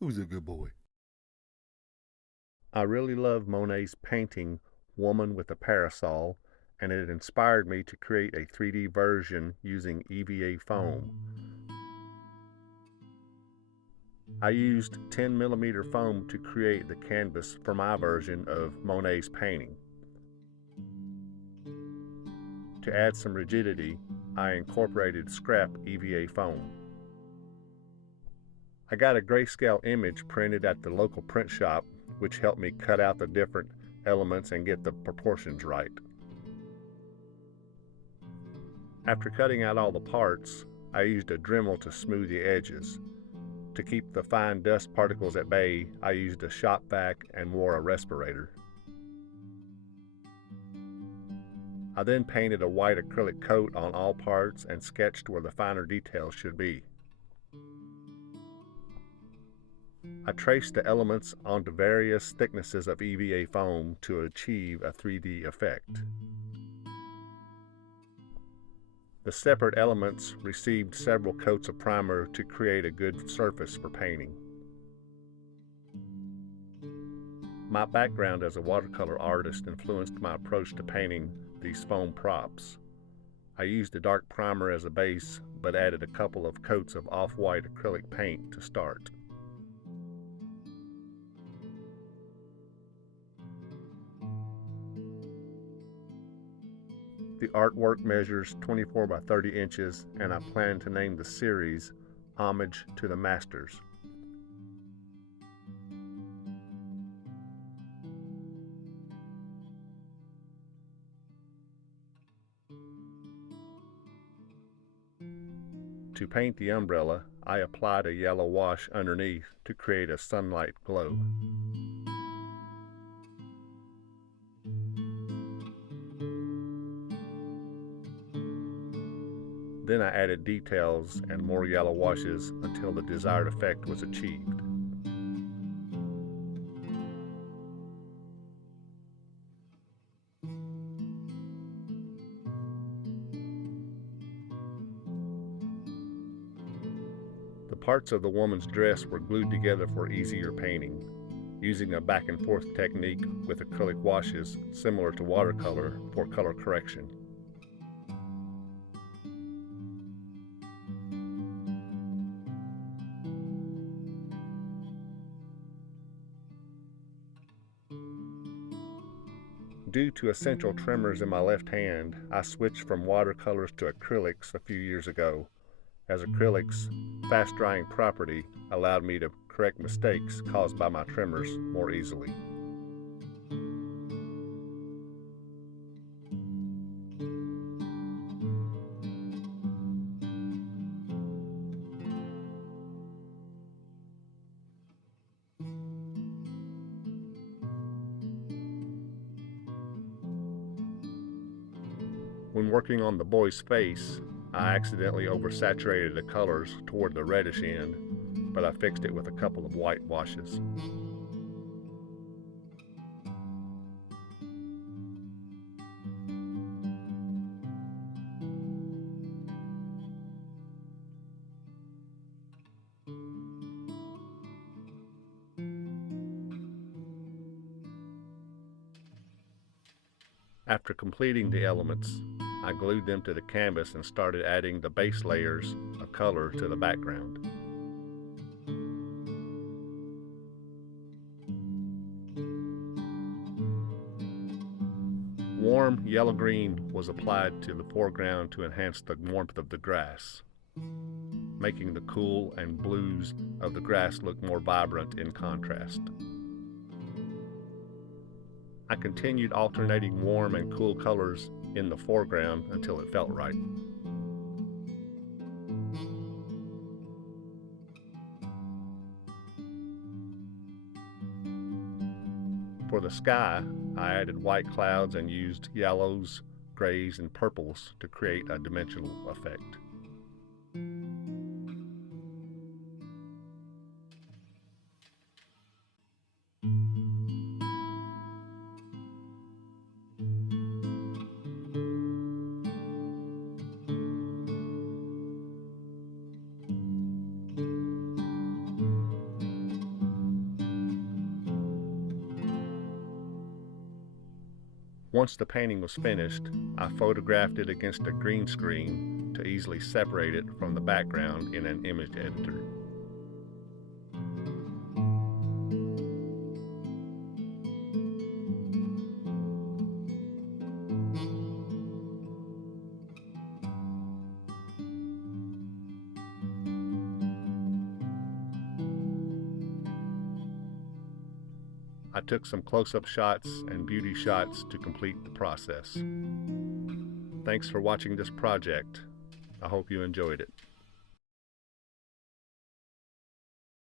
Who's a good boy? I really love Monet's painting Woman with a Parasol, and it inspired me to create a 3D version using EVA foam. I used 10mm foam to create the canvas for my version of Monet's painting. To add some rigidity, I incorporated scrap EVA foam. I got a grayscale image printed at the local print shop, which helped me cut out the different elements and get the proportions right. After cutting out all the parts, I used a Dremel to smooth the edges. To keep the fine dust particles at bay, I used a shop vac and wore a respirator. I then painted a white acrylic coat on all parts and sketched where the finer details should be. I traced the elements onto various thicknesses of EVA foam to achieve a 3D effect. The separate elements received several coats of primer to create a good surface for painting. My background as a watercolor artist influenced my approach to painting these foam props. I used a dark primer as a base, but added a couple of coats of off-white acrylic paint to start. The artwork measures 24 by 30 inches, and I plan to name the series Homage to the Masters. To paint the umbrella, I applied a yellow wash underneath to create a sunlight glow. Then I added details and more yellow washes until the desired effect was achieved. The parts of the woman's dress were glued together for easier painting, using a back and forth technique with acrylic washes similar to watercolor for color correction. Due to essential tremors in my left hand, I switched from watercolors to acrylics a few years ago, as acrylics' fast-drying property allowed me to correct mistakes caused by my tremors more easily. When working on the boy's face, I accidentally oversaturated the colors toward the reddish end, but I fixed it with a couple of white washes. After completing the elements, I glued them to the canvas and started adding the base layers of color to the background. Warm yellow-green was applied to the foreground to enhance the warmth of the grass, making the cool and blues of the grass look more vibrant in contrast. I continued alternating warm and cool colors in the foreground until it felt right. For the sky, I added white clouds and used yellows, grays, and purples to create a dimensional effect. Once the painting was finished, I photographed it against a green screen to easily separate it from the background in an image editor. I took some close-up shots and beauty shots to complete the process. Thanks for watching this project. I hope you enjoyed it.